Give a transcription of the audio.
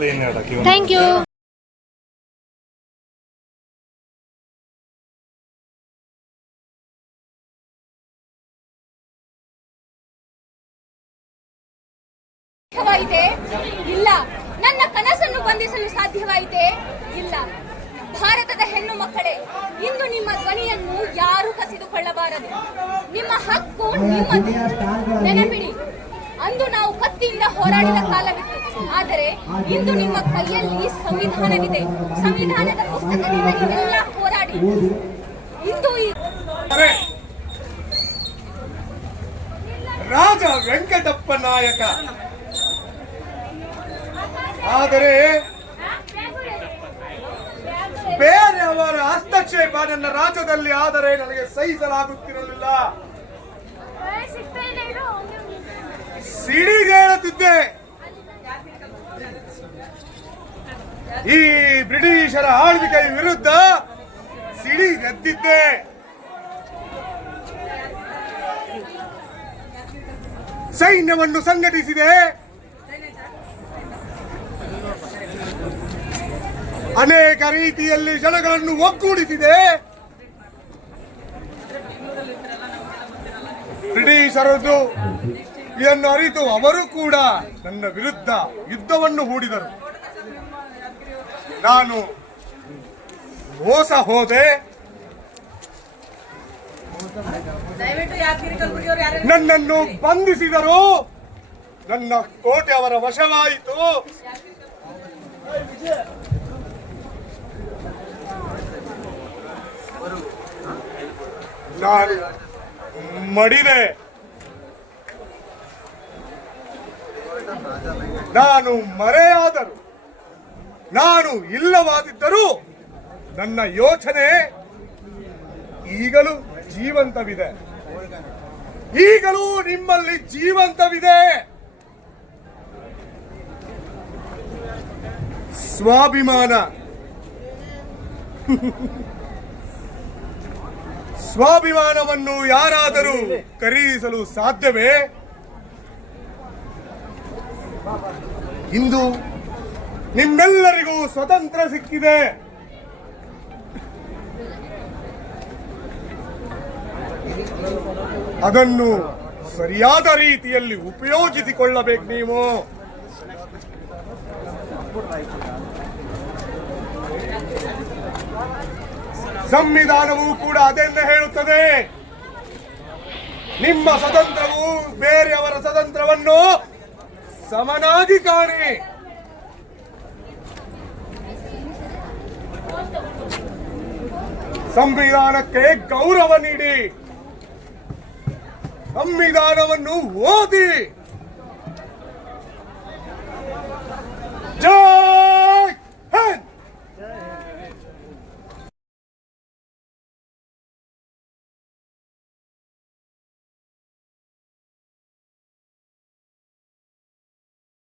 Thank you. ಇಲ್ಲ. ನನ್ನ ಕನಸನ್ನು ಬಂಧಿಸಲು ಸಾಧ್ಯವಾಯಿತೆ? ಇಲ್ಲ. ಭಾರತದ ಹೆಣ್ಣು ಮಕ್ಕಳೇ, ಇಂದು ನಿಮ್ಮ ಧ್ವನಿಯನ್ನು ಯಾರು ಕಸಿದುಕೊಳ್ಳಬಾರದು. ನಿಮ್ಮ ಹಕ್ಕು ನಿಮ್ಮದು. ನೆನಪಿಡಿ, ಅಂದು ನಾವು ಕತ್ತಿಯಿಂದ ಹೋರಾಡಿದ ಕಾಲವಿತ್ತು. ಆದರೆ ಇಂದು ನಿಮ್ಮ ಕೈಯಲ್ಲಿ ಸಂವಿಧಾನವಿದೆ. ಸಂವಿಧಾನದ ಪುಸ್ತಕದಿಂದ ನೀವೆಲ್ಲ ಹೋರಾಡಿ ಇಂದು ರಾಜ ವೆಂಕಟಪ್ಪ ನಾಯಕ. ಆದರೆ ಬೇರೆಯವರ ಹಸ್ತಕ್ಷೇಪ ನನ್ನ ರಾಜ್ಯದಲ್ಲಿ ಆದರೆ ನನಗೆ ಸಹಿಸಲಾಗುತ್ತಿರಲಿಲ್ಲ. ಸಿಡಿಗೇಳುತ್ತಿದ್ದೆ. ಈ ಬ್ರಿಟಿಷರ ಆಳ್ವಿಕೆಯ ವಿರುದ್ಧ ಸಿಡಿಗೆದ್ದಿದ್ದೆ. ಸೈನ್ಯವನ್ನು ಸಂಘಟಿಸಿದೆ. ಅನೇಕ ರೀತಿಯಲ್ಲಿ ಜನಗಳನ್ನು ಒಗ್ಗೂಡಿಸಿದೆ. ಬ್ರಿಟಿಷರದ್ದು ಇದನ್ನು ಅರಿತು ಅವರು ಕೂಡ ನನ್ನ ವಿರುದ್ಧ ಯುದ್ಧವನ್ನು ಹೂಡಿದರು. ನಾನು ಮೋಸ ಹೋದೆ. ನನ್ನನ್ನು ಬಂಧಿಸಿದರು. ನನ್ನ ಕೋಟೆ ಅವರ ವಶವಾಯಿತು. ನಾನು ಮಡಿದೆ. ನಾನು ಮರೆಯಾದರು. ನಾನು ಇಲ್ಲವಾದಿದ್ದರೂ ನನ್ನ ಯೋಚನೆ ಈಗಲೂ ಜೀವಂತವಿದೆ. ಈಗಲೂ ನಿಮ್ಮಲ್ಲಿ ಜೀವಂತವಿದೆ. ಸ್ವಾಭಿಮಾನ. ಸ್ವಾಭಿಮಾನವನ್ನು ಯಾರಾದರೂ ಖರೀದಿಸಲು ಸಾಧ್ಯವೇ? ಇಂದು ನಿಮ್ಮೆಲ್ಲರಿಗೂ ಸ್ವತಂತ್ರ ಸಿಕ್ಕಿದೆ. ಅದನ್ನು ಸರಿಯಾದ ರೀತಿಯಲ್ಲಿ ಉಪಯೋಗಿಸಿಕೊಳ್ಳಬೇಕು ನೀವು. ಸಂವಿಧಾನವು ಕೂಡ ಅದನ್ನೇ ಹೇಳುತ್ತದೆ. ನಿಮ್ಮ ಸ್ವತಂತ್ರವು ಬೇರೆಯವರ ಸ್ವತಂತ್ರವನ್ನು ಸಮನಾಗಿ ಕಾಣಿ. ಸಂವಿಧಾನಕ್ಕೆ ಗೌರವ ನೀಡಿ. ಸಂವಿಧಾನವನ್ನು ಓದಿ.